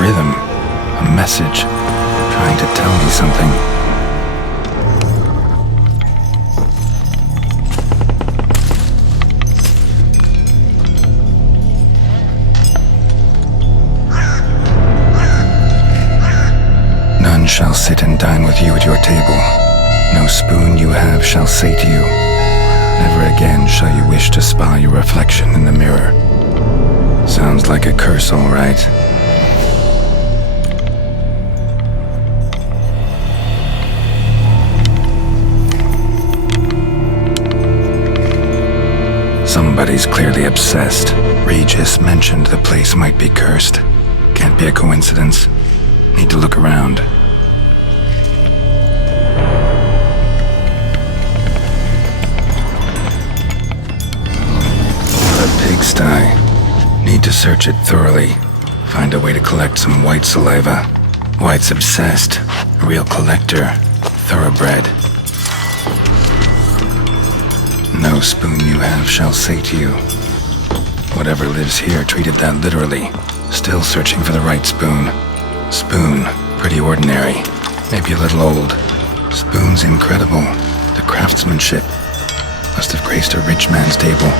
rhythm. A message. Trying to tell me something. None shall sit and dine with you at your table. No spoon you have shall say to you, never again shall you wish to spy your reflection in the mirror. Sounds like a curse, all right. Somebody's clearly obsessed. Regis mentioned the place might be cursed. Can't be a coincidence. Need to look around. What a pigsty. Need to search it thoroughly. Find a way to collect some White saliva. White's obsessed. A real collector. Thoroughbred. No spoon you have shall say to you. Whatever lives here treated that literally. Still searching for the right spoon. Spoon, pretty ordinary. Maybe a little old. Spoon's incredible. The craftsmanship. Must have graced a rich man's table.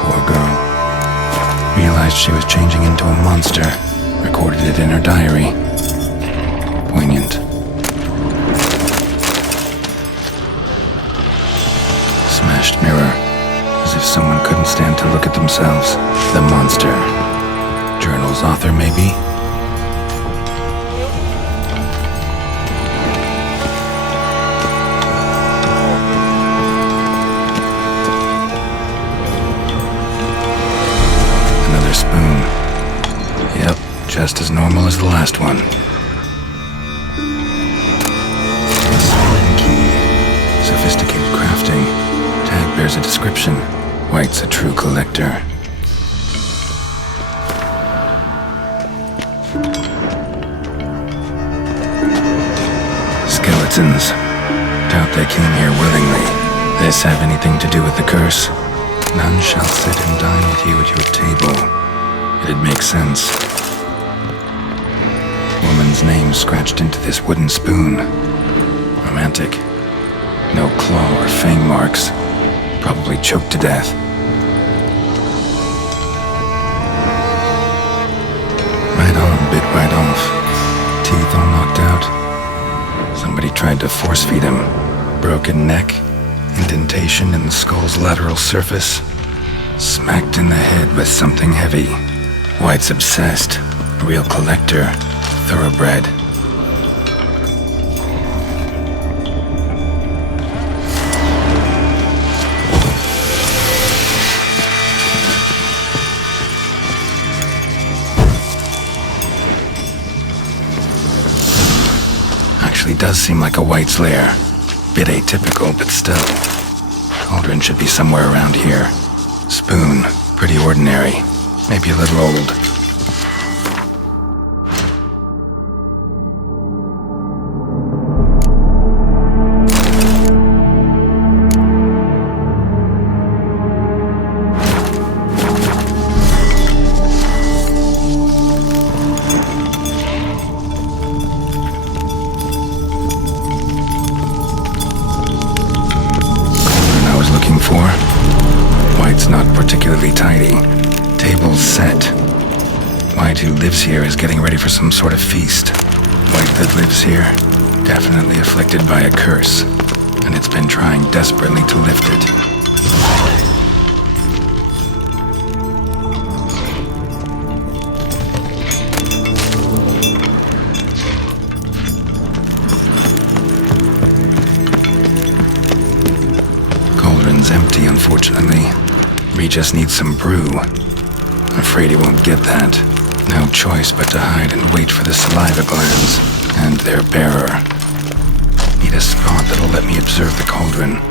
Poor girl. Realized she was changing into a monster. Recorded it in her diary. Poignant. Smashed mirror. As if someone couldn't stand to look at themselves. The monster. Journal's author, maybe? Another spoon. Yep, just as normal as the last one. Spinning key. Sophisticated crafting. Tag bears a description. White's a true collector. Skeletons. Doubt they came here willingly. This have anything to do with the curse? None shall sit and dine with you at your table. It'd make sense. Woman's name scratched into this wooden spoon. Romantic. No claw or fang marks. Probably choked to death. Right arm bit right off. Teeth all knocked out. Somebody tried to force feed him. Broken neck. Indentation in the skull's lateral surface. Smacked in the head with something heavy. White's obsessed. Real collector. Thoroughbred. Actually does seem like a White's lair. Bit atypical, but still. Cauldron should be somewhere around here. Spoon, pretty ordinary. Maybe a little old. White's not particularly tidy. Table's set. White, who lives here, is getting ready for some sort of feast. White that lives here, definitely afflicted by a curse, and it's been trying desperately to lift it. Cauldron's empty, unfortunately. Regis needs some brew. Afraid he won't get that. No choice but to hide and wait for the saliva glands and their bearer. Need a spot that'll let me observe the cauldron.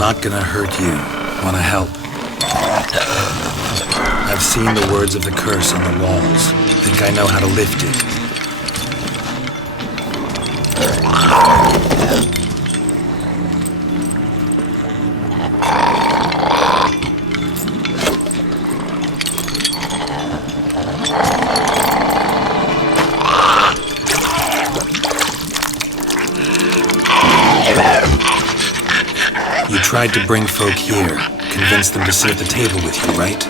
not gonna hurt you. Wanna help? I've seen the words of the curse on the walls. Think I know how to lift it. You tried to bring folk here, convince them to sit at the table with you, right?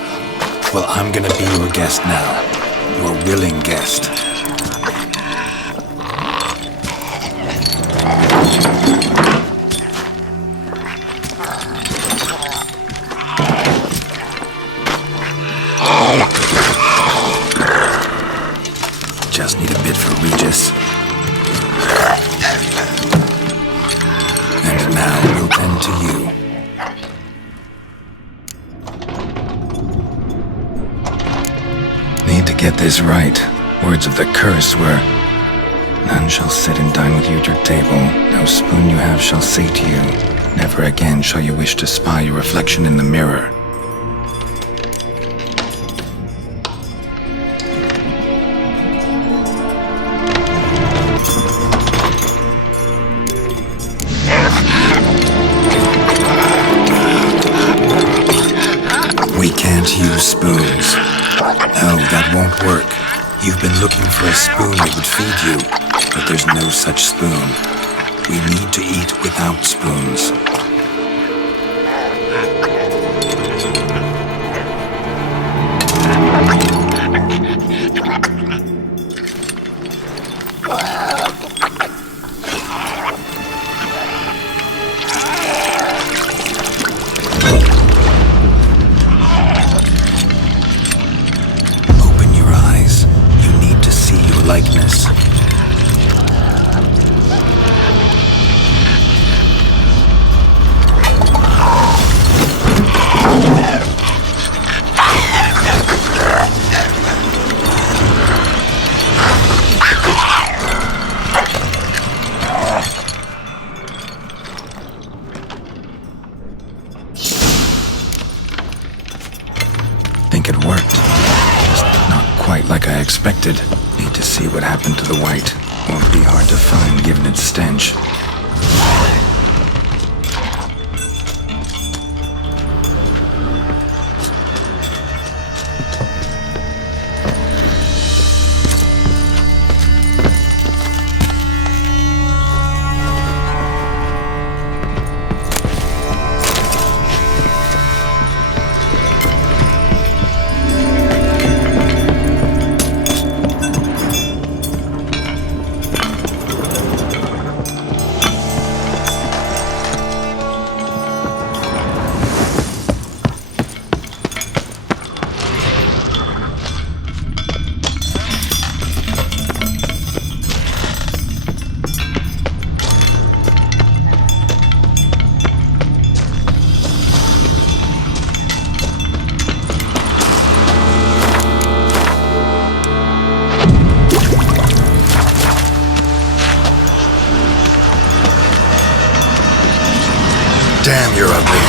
Well, I'm gonna be your guest now. Your willing guest. Just need a bit for Regis. And now we'll tend to you. Need to get this right. Words of the curse were, none shall sit and dine with you at your table. No spoon you have shall sate you. Never again shall you wish to spy your reflection in the mirror. We can't use spoons. No, that won't work. You've been looking for a spoon that would feed you, but there's no such spoon. We need to eat without spoons. Likeness. Think it worked. Just not quite like I expected. Need to see what happened to the white. Won't be hard to find given its stench. Damn, you're ugly.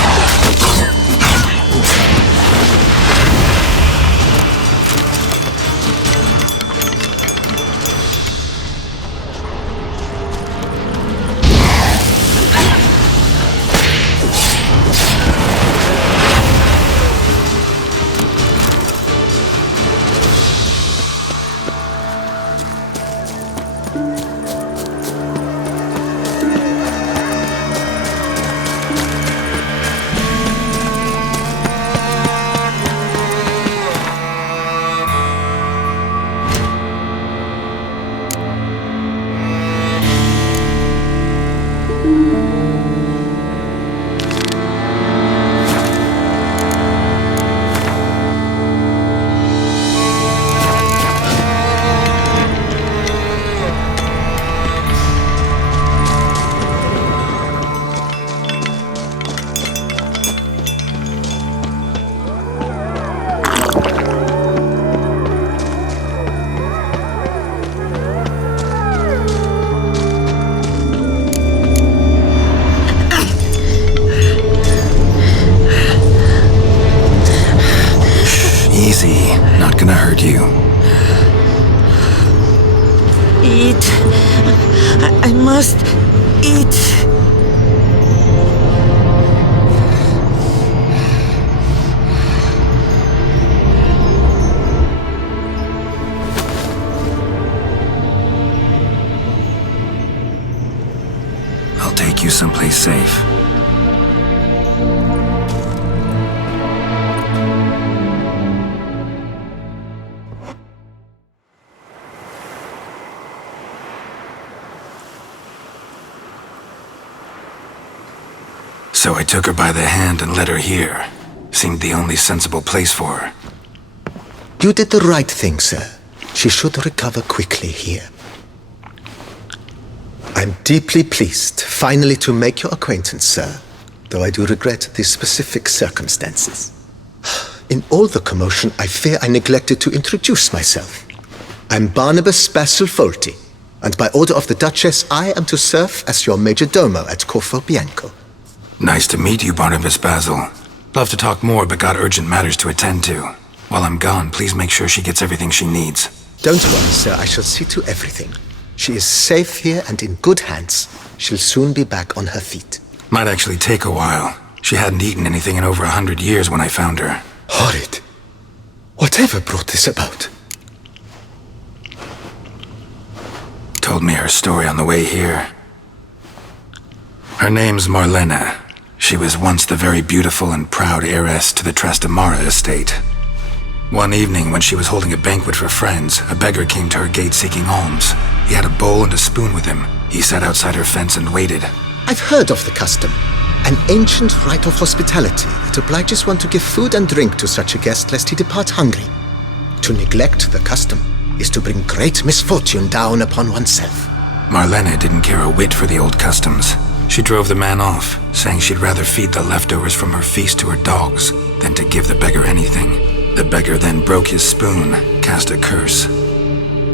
eat. I must eat. I'll take you someplace safe. So I took her by the hand and led her here. Seemed the only sensible place for her. You did the right thing, sir. She should recover quickly here. I'm deeply pleased, finally, to make your acquaintance, sir, though I do regret the specific circumstances. In all the commotion, I fear I neglected to introduce myself. I'm Barnabas Basil-Fawlty, and by order of the Duchess, I am to serve as your major domo at Corvo Bianco. Nice to meet you, Barnabas Basil. Love to talk more, but got urgent matters to attend to. While I'm gone, please make sure she gets everything she needs. Don't worry, sir. I shall see to everything. She is safe here and in good hands. She'll soon be back on her feet. Might actually take a while. She hadn't eaten anything in over 100 years when I found her. Horrid. Whatever brought this about? Told me her story on the way here. Her name's Marlena. She was once the very beautiful and proud heiress to the Trastamara estate. One evening, when she was holding a banquet for friends, a beggar came to her gate seeking alms. He had a bowl and a spoon with him. He sat outside her fence and waited. I've heard of the custom. An ancient rite of hospitality that obliges one to give food and drink to such a guest lest he depart hungry. To neglect the custom is to bring great misfortune down upon oneself. Marlena didn't care a whit for the old customs. She drove the man off, saying she'd rather feed the leftovers from her feast to her dogs than to give the beggar anything. The beggar then broke his spoon, cast a curse.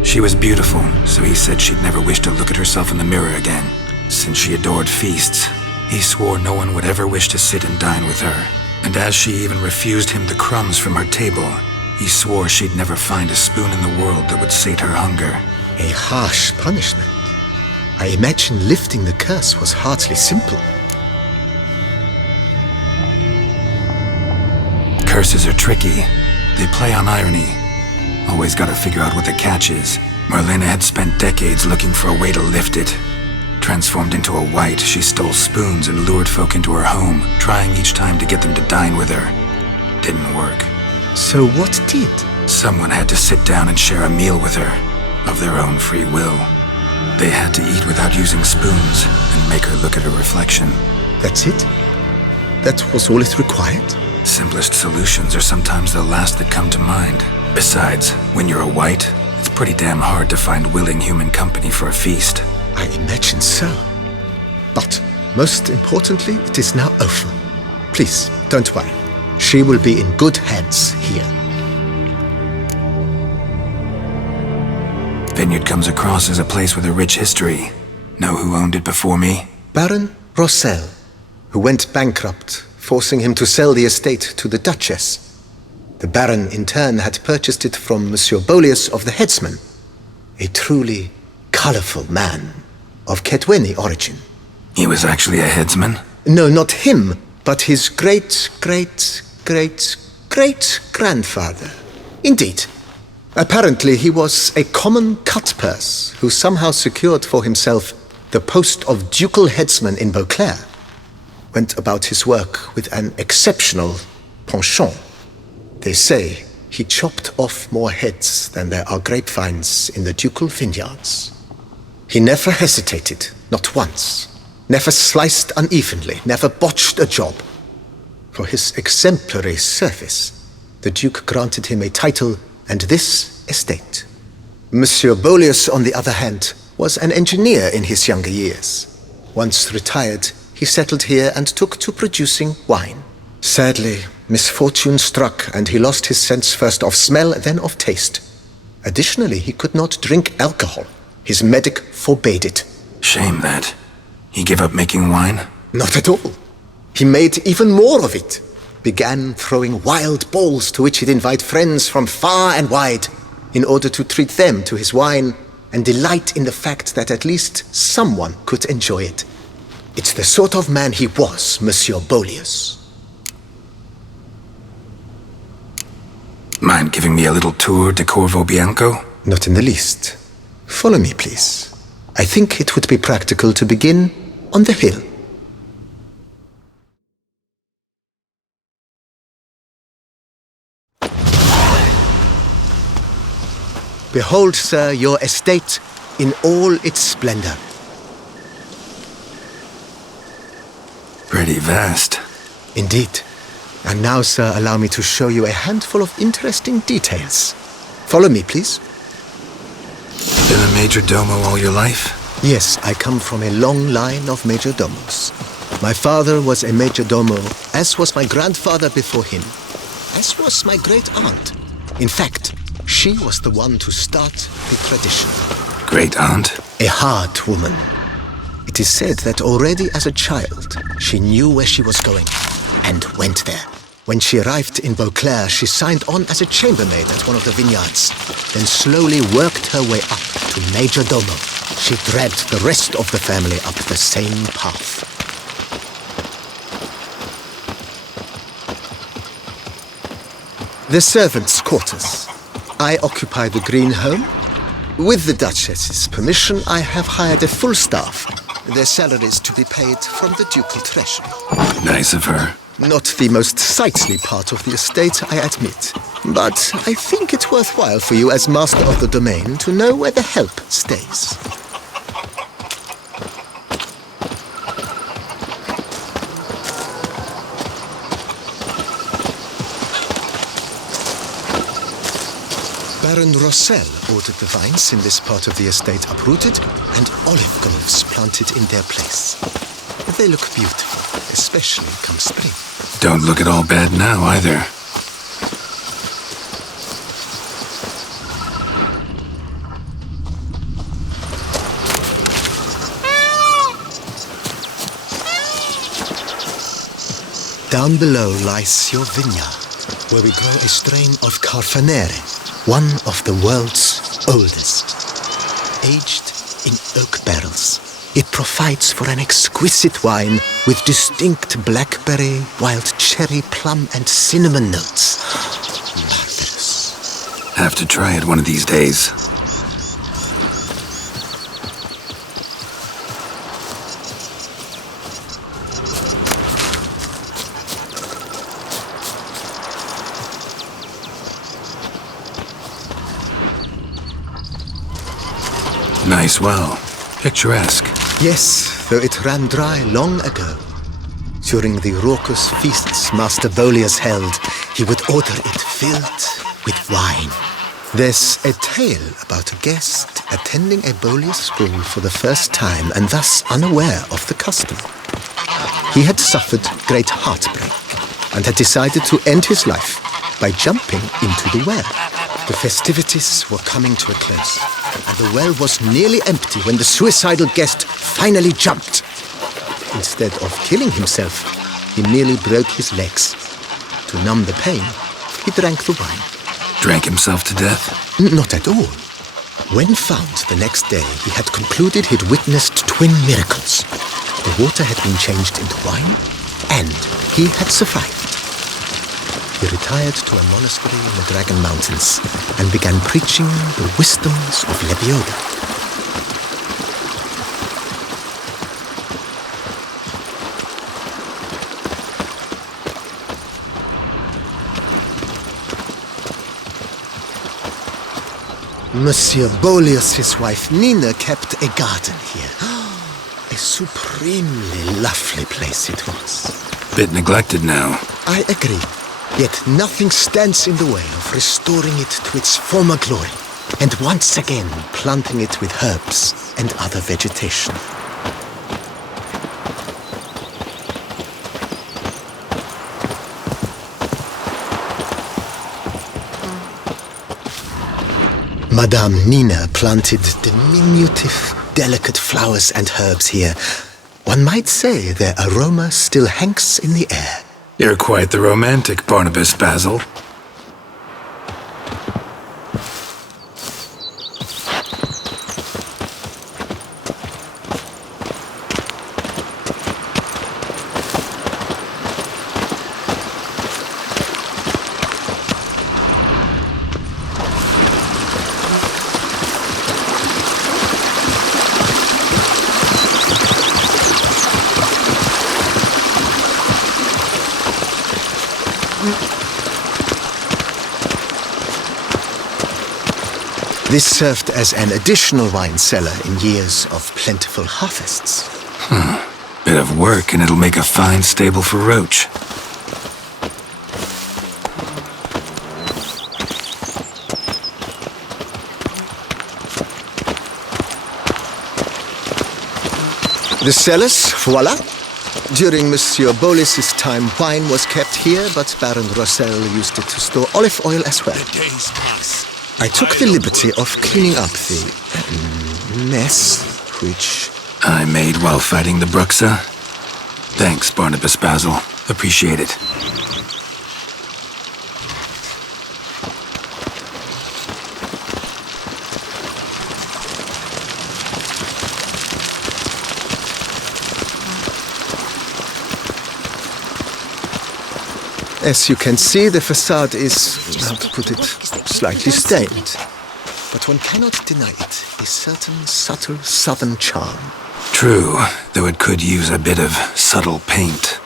She was beautiful, so he said she'd never wish to look at herself in the mirror again. Since she adored feasts, he swore no one would ever wish to sit and dine with her. And as she even refused him the crumbs from her table, he swore she'd never find a spoon in the world that would sate her hunger. A harsh punishment. I imagine lifting the curse was hardly simple. Curses are tricky. They play on irony. Always gotta figure out what the catch is. Marlena had spent decades looking for a way to lift it. Transformed into a wight, she stole spoons and lured folk into her home, trying each time to get them to dine with her. Didn't work. So what did? Someone had to sit down and share a meal with her, of their own free will. They had to eat without using spoons and make her look at her reflection. That's it? That was all it required? Simplest solutions are sometimes the last that come to mind. Besides, when you're a wight, it's pretty damn hard to find willing human company for a feast. I imagine so. But, most importantly, it is now over. Please, don't worry. She will be in good hands here. Vineyard comes across as a place with a rich history. Know who owned it before me? Baron Rossel, who went bankrupt, forcing him to sell the estate to the Duchess. The Baron, in turn, had purchased it from Monsieur Boleus of the Headsman, a truly colorful man of Ketweni origin. He was actually a headsman? No, not him, but his great-grandfather. Indeed. Apparently, he was a common cut-purse who somehow secured for himself the post of ducal headsman in Beauclair. Went about his work with an exceptional penchant. They say he chopped off more heads than there are grapevines in the ducal vineyards. He never hesitated, not once. Never sliced unevenly, never botched a job. For his exemplary service, the Duke granted him a title and this estate. Monsieur Boleus, on the other hand, was an engineer in his younger years. Once retired, he settled here and took to producing wine. Sadly, misfortune struck and he lost his sense first of smell, then of taste. Additionally, he could not drink alcohol. His medic forbade it. Shame that. He gave up making wine? Not at all. He made even more of it. Began throwing wild balls to which he'd invite friends from far and wide in order to treat them to his wine and delight in the fact that at least someone could enjoy it. It's the sort of man he was, Monsieur Bolius. Mind giving me a little tour de Corvo Bianco? Not in the least. Follow me, please. I think it would be practical to begin on the hill. Behold, sir, your estate in all its splendor. Pretty vast. Indeed. And now, sir, allow me to show you a handful of interesting details. Follow me, please. Been a major domo all your life? Yes, I come from a long line of major domos. My father was a major domo, as was my grandfather before him, as was my great aunt. In fact, she was the one to start the tradition. Great aunt? A hard woman. It is said that already as a child, she knew where she was going and went there. When she arrived in Beauclair, she signed on as a chambermaid at one of the vineyards, then slowly worked her way up to major domo. She dragged the rest of the family up the same path. The servants' quarters. I occupy the green home. With the Duchess's permission, I have hired a full staff. Their salaries to be paid from the ducal treasury. Nice of her. Not the most sightly part of the estate, I admit. But I think it worthwhile for you as master of the domain to know where the help stays. Baron Rossel ordered the vines in this part of the estate uprooted and olive groves planted in their place. They look beautiful, especially come spring. Don't look at all bad now, either. Down below lies your vineyard, where we grow a strain of Carfanere, one of the world's oldest. Aged in oak barrels, it provides for an exquisite wine with distinct blackberry, wild cherry, plum, and cinnamon notes. Marvelous. Have to try it one of these days. Nice well. Picturesque. Yes, though it ran dry long ago. During the raucous feasts Master Bolius held, he would order it filled with wine. There's a tale about a guest attending a Bolius ball for the first time and thus unaware of the custom. He had suffered great heartbreak and had decided to end his life by jumping into the well. The festivities were coming to a close, and the well was nearly empty when the suicidal guest finally jumped. Instead of killing himself, he nearly broke his legs. To numb the pain, he drank the wine. Drank himself to death? Not at all. When found the next day, he had concluded he'd witnessed twin miracles. The water had been changed into wine, and he had survived. He retired to a monastery in the Dragon Mountains and began preaching the wisdoms of Lebioda. Monsieur Bolius' wife Nina kept a garden here. A supremely lovely place it was. Bit neglected now. I agree. Yet nothing stands in the way of restoring it to its former glory, and once again planting it with herbs and other vegetation. Madame Nina planted diminutive, delicate flowers and herbs here. One might say their aroma still hangs in the air. You're quite the romantic, Barnabas Basil. This served as an additional wine cellar in years of plentiful harvests. Bit of work and it'll make a fine stable for Roach. The cellars, voila. During Monsieur Bolis's time, wine was kept here, but Baron Rossel used it to store olive oil as well. I took the liberty of cleaning up the mess, which... I made while fighting the Bruxa. Thanks, Barnabas Basil. Appreciate it. As you can see, the facade is, how to put it, slightly stained. But one cannot deny it, a certain subtle southern charm. True, though it could use a bit of subtle paint.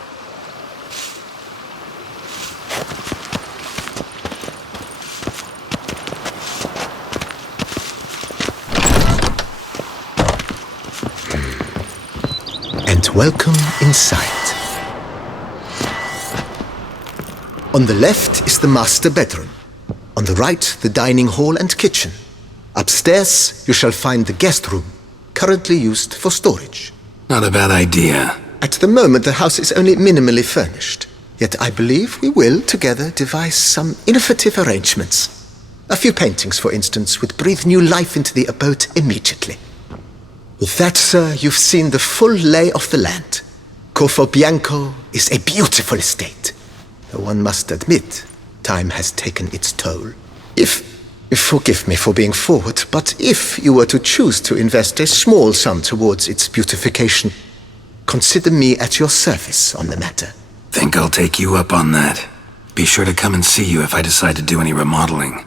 And welcome inside. On the left is the master bedroom. On the right, the dining hall and kitchen. Upstairs, you shall find the guest room, currently used for storage. Not a bad idea. At the moment, the house is only minimally furnished. Yet I believe we will, together, devise some innovative arrangements. A few paintings, for instance, would breathe new life into the abode immediately. With that, sir, you've seen the full lay of the land. Corvo Bianco is a beautiful estate. Though one must admit, time has taken its toll. Forgive me for being forward, but if you were to choose to invest a small sum towards its beautification, consider me at your service on the matter. Think I'll take you up on that. Be sure to come and see you if I decide to do any remodeling.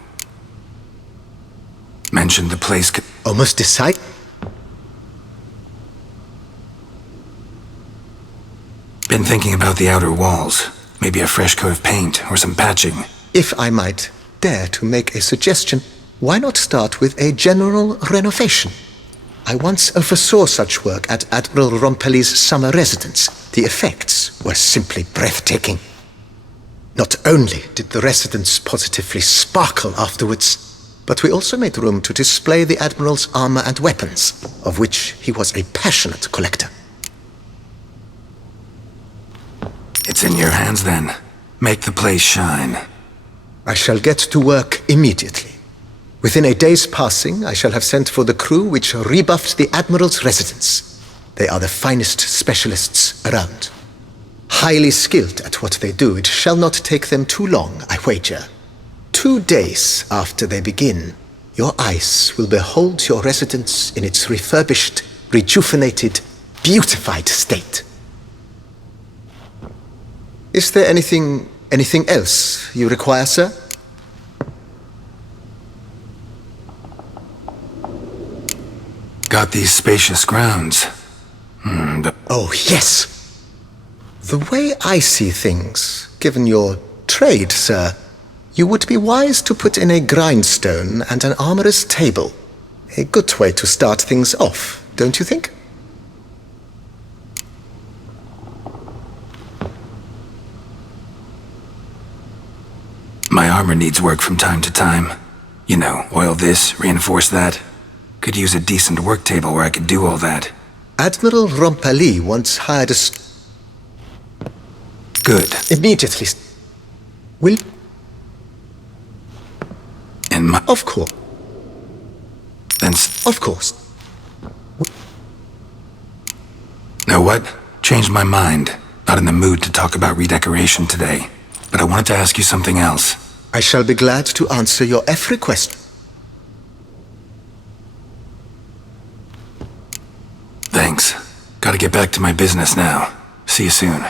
Mentioned the place could... Almost decide? Been thinking about the outer walls. Maybe a fresh coat of paint or some patching. If I might dare to make a suggestion, why not start with a general renovation? I once oversaw such work at Admiral Rompelli's summer residence. The effects were simply breathtaking. Not only did the residence positively sparkle afterwards, but we also made room to display the Admiral's armor and weapons, of which he was a passionate collector. It's in your hands then. Make the place shine. I shall get to work immediately. Within a day's passing, I shall have sent for the crew which rebuffed the Admiral's residence. They are the finest specialists around. Highly skilled at what they do, it shall not take them too long, I wager. 2 days after they begin, your eyes will behold your residence in its refurbished, rejuvenated, beautified state. Is there anything else you require, sir? Got these spacious grounds. Oh, yes. The way I see things, given your trade, sir, you would be wise to put in a grindstone and an armorer's table. A good way to start things off, don't you think? My armor needs work from time to time. You know, oil this, reinforce that. Could use a decent work table where I could do all that. Admiral Rompelli once hired a... Good. Immediately. Will... And my... Of course. Then... Of course. Know what? Changed my mind. Not in the mood to talk about redecoration today. But I wanted to ask you something else. I shall be glad to answer your every question. Thanks. Gotta get back to my business now. See you soon.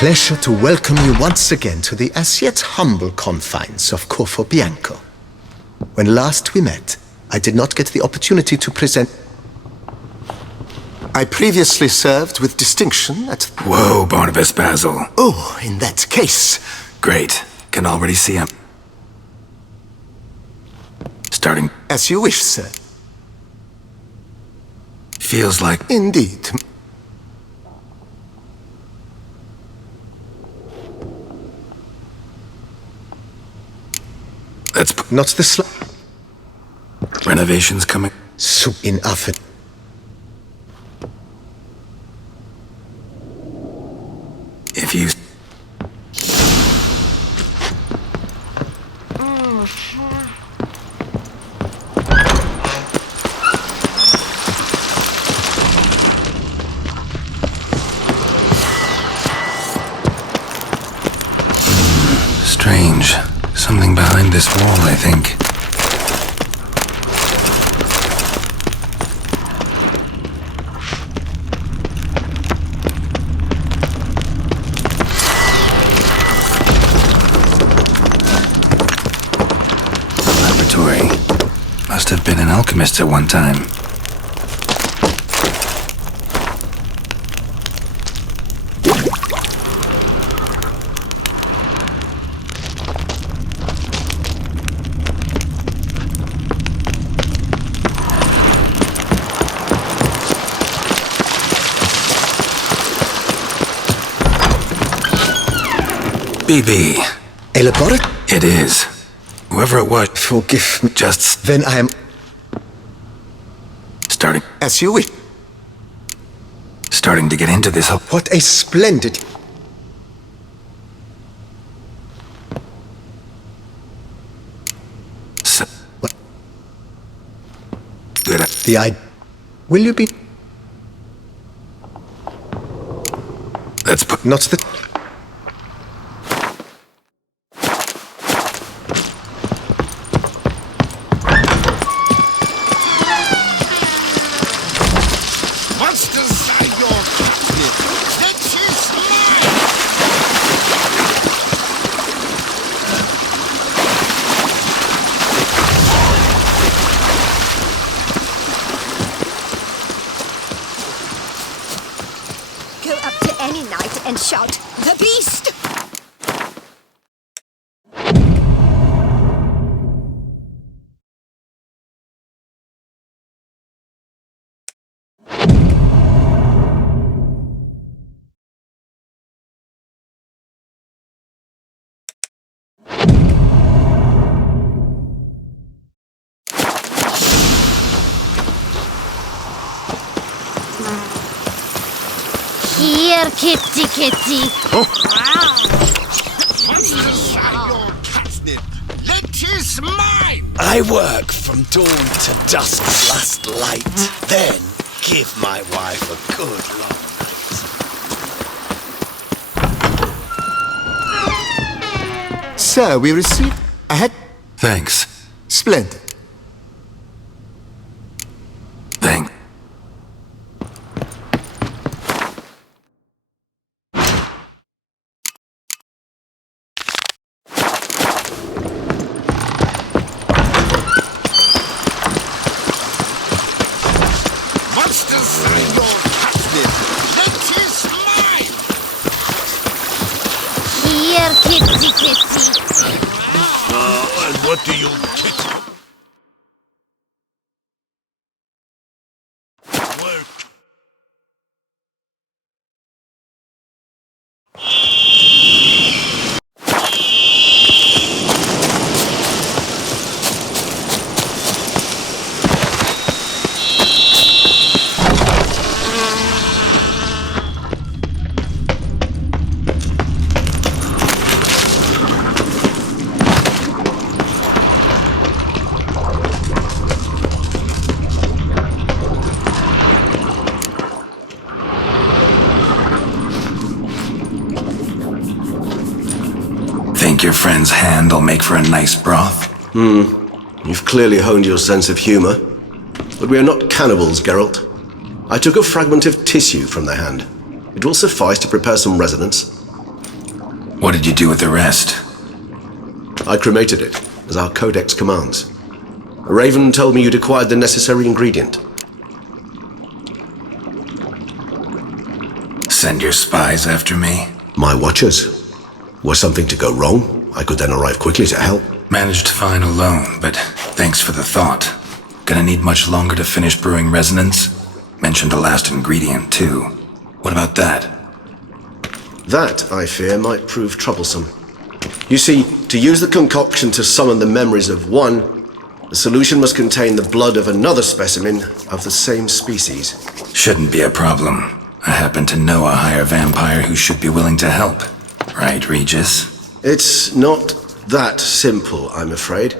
Pleasure to welcome you once again to the as yet humble confines of Corvo Bianco. When last we met, I did not get the opportunity to present. I previously served with distinction at... Whoa, Barnabas Basil. Oh, in that case... Great. Can already see him. Starting. As you wish, sir. Feels like... Indeed. That's... Not the Renovations coming. So in Affet. If you... Strange. Something behind this wall, I think. Laboratory. Must have been an alchemist at one time. BB. A laboratory? It is. Whoever it was, Forgive me. just Then I am... starting As you wish. starting to get into this whole... What a splendid... What? Good. The I... Will you be... Let's put... Not the... Monsters are your captive. That is mine. Go up to any knight and shout, "The beast!" Here, kitty, kitty. Monsters are your catnip. That is mine. I work from dawn to dusk, last light. Then give my wife a good long night. Sir, we received... I had... Thanks. Splendid. Thank... Monsters are your catnip. That is mine. Here, kitty, pissy. And what do you kick? Work. Think your friend's hand will make for a nice broth? You've clearly honed your sense of humor. But we are not cannibals, Geralt. I took a fragment of tissue from the hand. It will suffice to prepare some resonance. What did you do with the rest? I cremated it, as our codex commands. Raven told me you'd acquired the necessary ingredient. Send your spies after me? My watchers. Were something to go wrong, I could then arrive quickly to help. Managed fine alone, but thanks for the thought. Gonna need much longer to finish brewing resonance? Mentioned the last ingredient, too. What about that? That, I fear, might prove troublesome. You see, to use the concoction to summon the memories of one, the solution must contain the blood of another specimen of the same species. Shouldn't be a problem. I happen to know a higher vampire who should be willing to help. Right, Regis? It's not that simple, I'm afraid.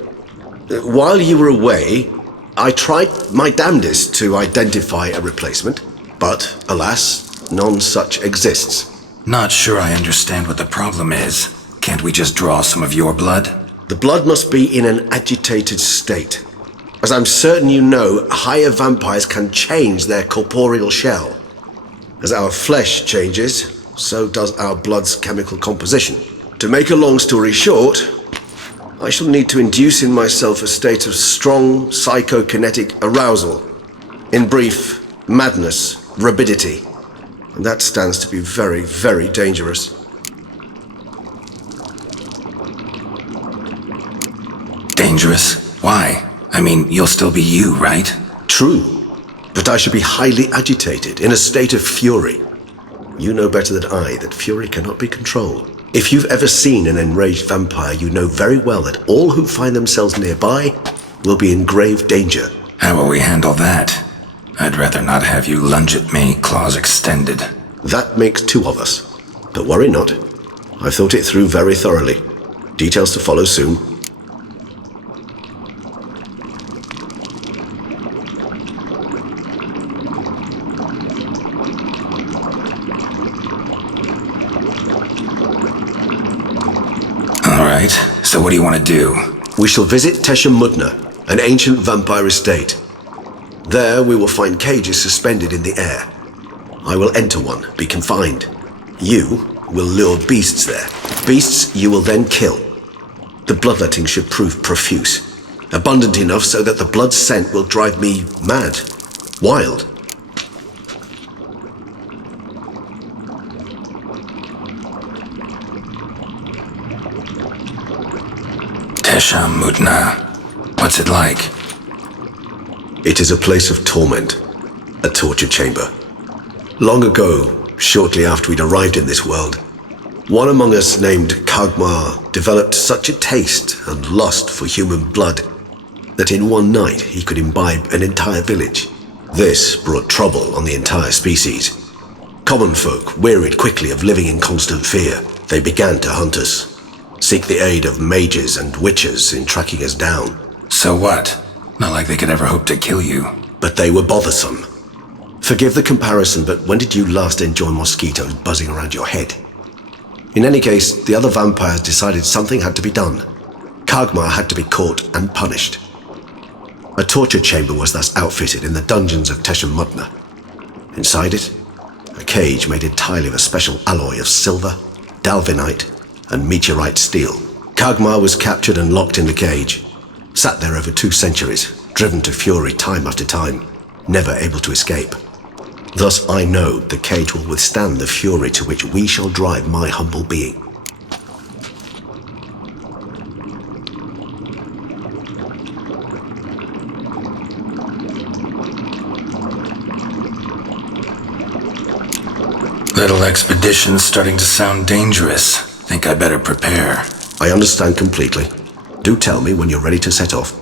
While you were away, I tried my damnedest to identify a replacement, but alas, none such exists. Not sure I understand what the problem is. Can't we just draw some of your blood? The blood must be in an agitated state. As I'm certain you know, higher vampires can change their corporeal shell. As our flesh changes, so does our blood's chemical composition. To make a long story short, I shall need to induce in myself a state of strong psychokinetic arousal. In brief, madness, rabidity. And that stands to be very, very dangerous. Dangerous? Why? I mean, you'll still be you, right? True, but I should be highly agitated, in a state of fury. You know better than I that fury cannot be controlled. If you've ever seen an enraged vampire, you know very well that all who find themselves nearby will be in grave danger. How will we handle that? I'd rather not have you lunge at me, claws extended. That makes two of us. But worry not. I've thought it through very thoroughly. Details to follow soon. Alright, so what do you want to do? We shall visit Tesha Mudna, an ancient vampire estate. There we will find cages suspended in the air. I will enter one, be confined. You will lure beasts there. Beasts you will then kill. The bloodletting should prove profuse. Abundant enough so that the blood scent will drive me mad. Wild. Tesha Mudna. What's it like? It is a place of torment. A torture chamber. Long ago, shortly after we'd arrived in this world, one among us named Kagmar developed such a taste and lust for human blood that in one night he could imbibe an entire village. This brought trouble on the entire species. Common folk wearied quickly of living in constant fear. They began to hunt us, seek the aid of mages and witches in tracking us down. So what? Not like they could ever hope to kill you. But they were bothersome. Forgive the comparison, but when did you last enjoy mosquitoes buzzing around your head? In any case, the other vampires decided something had to be done. Kagmar had to be caught and punished. A torture chamber was thus outfitted in the dungeons of Tesha Mudna. Inside it, a cage made entirely of a special alloy of silver, dalvinite, and meteorite steel. Kagmar was captured and locked in the cage. Sat there over 2 centuries, driven to fury time after time, never able to escape. Thus I know the cage will withstand the fury to which we shall drive my humble being. Little expedition's starting to sound dangerous. Think I better prepare. I understand completely. Do tell me when you're ready to set off.